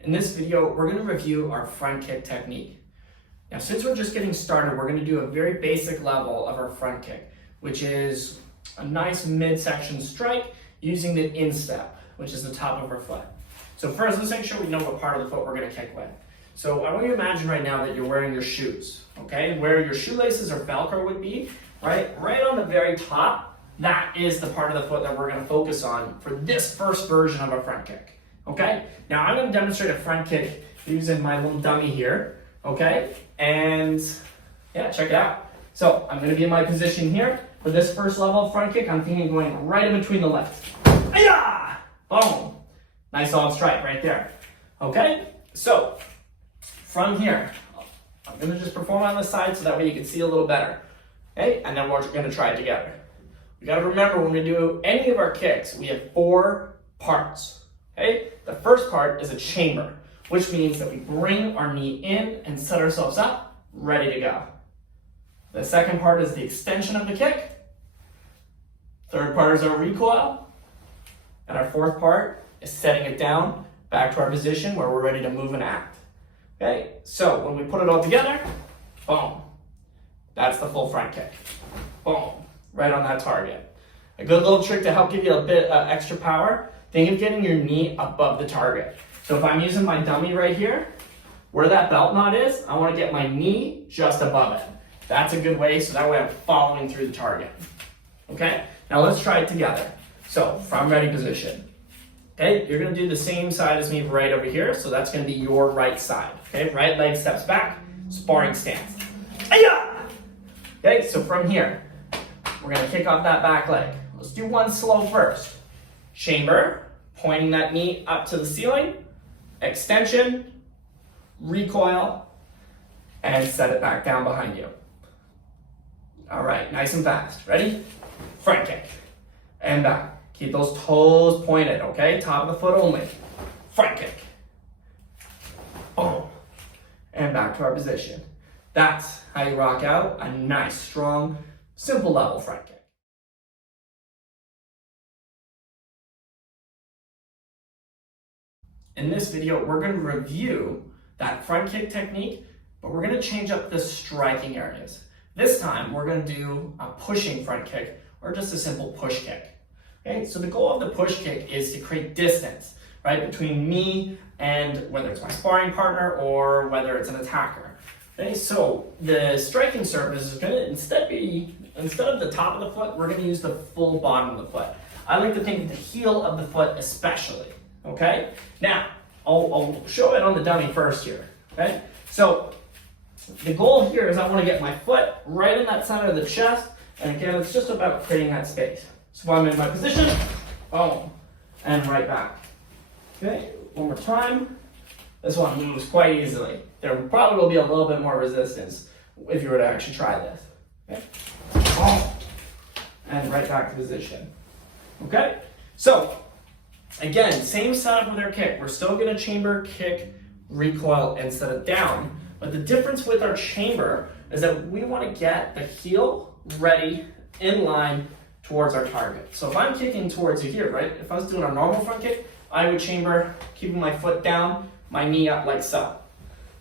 In this video, we're going to review our front kick technique. Now, since we're just getting started, we're going to do a very basic level of our front kick, which is a nice midsection strike using the instep, which is the top of our foot. So first, let's make sure we know what part of the foot we're going to kick with. So I want you to imagine right now that you're wearing your shoes, okay? Where your shoelaces or Velcro would be, right on the very top, that is the part of the foot that we're going to focus on for this first version of a front kick, okay? Now I'm going to demonstrate a front kick using my little dummy here, okay? And yeah, check it out. So I'm going to be in my position here. For this first level of front kick, I'm thinking going right in between the legs. Ayah! Boom. Nice solid strike right there. Okay? So from here, I'm going to just perform on the side so that way you can see a little better. Okay? And then we're going to try it together. We got to remember when we do any of our kicks, we have 4 parts. Okay? The first part is a chamber, which means that we bring our knee in and set ourselves up, ready to go. The second part is the extension of the kick. Third part is our recoil. And our fourth part is setting it down back to our position where we're ready to move and act. Okay, so when we put it all together, boom, that's the full front kick. Boom, right on that target. A good little trick to help give you a bit extra power, think of getting your knee above the target. So if I'm using my dummy right here, where that belt knot is, I want to get my knee just above it. That's a good way, so that way I'm following through the target. Okay, now let's try it together. So from ready position. Okay, you're going to do the same side as me right over here, so that's going to be your right side. Okay, right leg steps back, sparring stance. Ayah! Okay, so from here, we're going to kick off that back leg. Let's do one slow first. Chamber, pointing that knee up to the ceiling, extension, recoil, and set it back down behind you. All right, nice and fast. Ready? Front kick, and back. Keep those toes pointed, okay? Top of the foot only. Front kick. Boom. And back to our position. That's how you rock out a nice, strong, simple level front kick. In this video, we're going to review that front kick technique, but we're going to change up the striking areas. This time, we're going to do a pushing front kick or just a simple push kick. Okay, so the goal of the push kick is to create distance, right, between me and whether it's my sparring partner or whether it's an attacker. Okay, so the striking surface is going to instead of the top of the foot, we're going to use the full bottom of the foot. I like to think of the heel of the foot especially. Okay, now I'll show it on the dummy first here. Okay, so the goal here is I want to get my foot right in that center of the chest, and again, it's just about creating that space. So I'm in my position, boom, and right back. Okay, one more time. This one moves quite easily. There probably will be a little bit more resistance if you were to actually try this. Okay, boom, and right back to position. Okay, so again, same setup with our kick. We're still going to chamber, kick, recoil, and set it down. But the difference with our chamber is that we want to get the heel ready in line towards our target. So if I'm kicking towards you here, right? If I was doing a normal front kick, I would chamber, keeping my foot down, my knee up like so.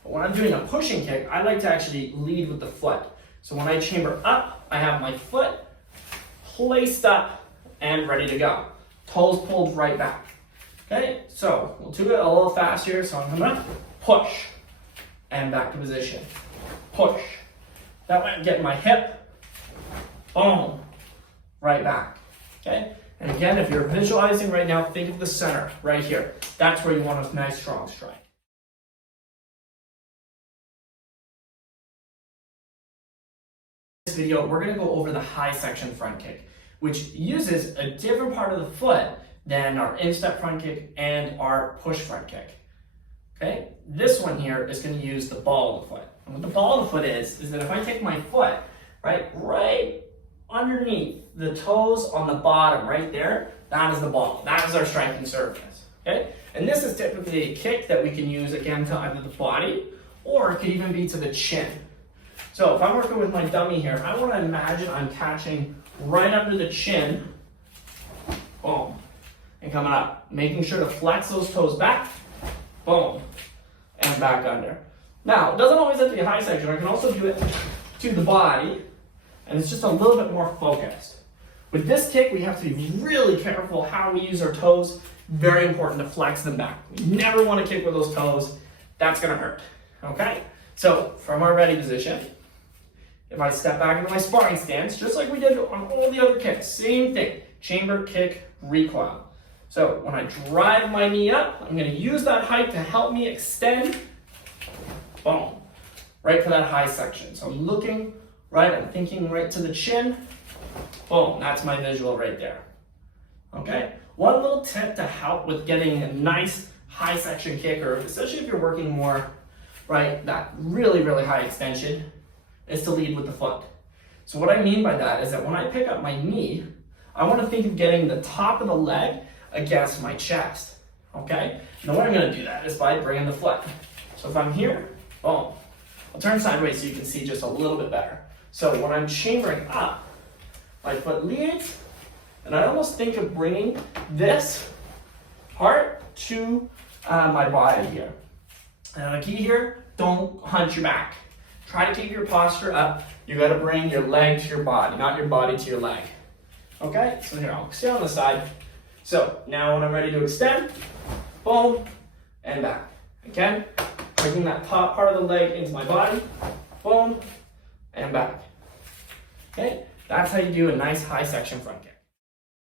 But when I'm doing a pushing kick, I like to actually lead with the foot. So when I chamber up, I have my foot placed up and ready to go. Toes pulled right back. Okay, so we'll do it a little fast here. So I'm gonna push and back to position. Push. That way I'm getting my hip, boom, right back. Okay, and again, if you're visualizing right now, think of the center right here. That's where you want a nice strong strike. In this video, we're going to go over the high section front kick, which uses a different part of the foot than our instep front kick and our push front kick. Okay, this one here is going to use the ball of the foot. And what the ball of the foot is that if I take my foot, right underneath the toes on the bottom right there, that is the ball. That is our striking surface. Okay, and this is typically a kick that we can use again to either the body or it could even be to the chin. So if I'm working with my dummy here, I want to imagine I'm catching right under the chin, boom, and coming up, making sure to flex those toes back, boom, and back under. Now, it doesn't always have to be a high section. I can also do it to the body, and it's just a little bit more focused. With this kick, we have to be really careful how we use our toes. Very important to flex them back. We never want to kick with those toes. That's going to hurt, okay? So, from our ready position, if I step back into my sparring stance, just like we did on all the other kicks, same thing, chamber, kick, recoil. So, when I drive my knee up, I'm going to use that height to help me extend, boom, right for that high section. So I'm looking right, I'm thinking right to the chin, boom, that's my visual right there, okay? One little tip to help with getting a nice high section kick, or especially if you're working more, right, that really, really high extension, is to lead with the foot. So what I mean by that is that when I pick up my knee, I want to think of getting the top of the leg against my chest, okay? Now what I'm going to do that is by bringing the foot. So if I'm here, boom, I'll turn sideways so you can see just a little bit better. So when I'm chambering up, my foot leads, and I almost think of bringing this part to my body here. And the key here, don't hunch your back. Try to keep your posture up. You got to bring your leg to your body, not your body to your leg. Okay, so here, I'll stay on the side. So now when I'm ready to extend, boom, and back. Again, bringing that top part of the leg into my body, boom, and back. Okay, that's how you do a nice high section front kick.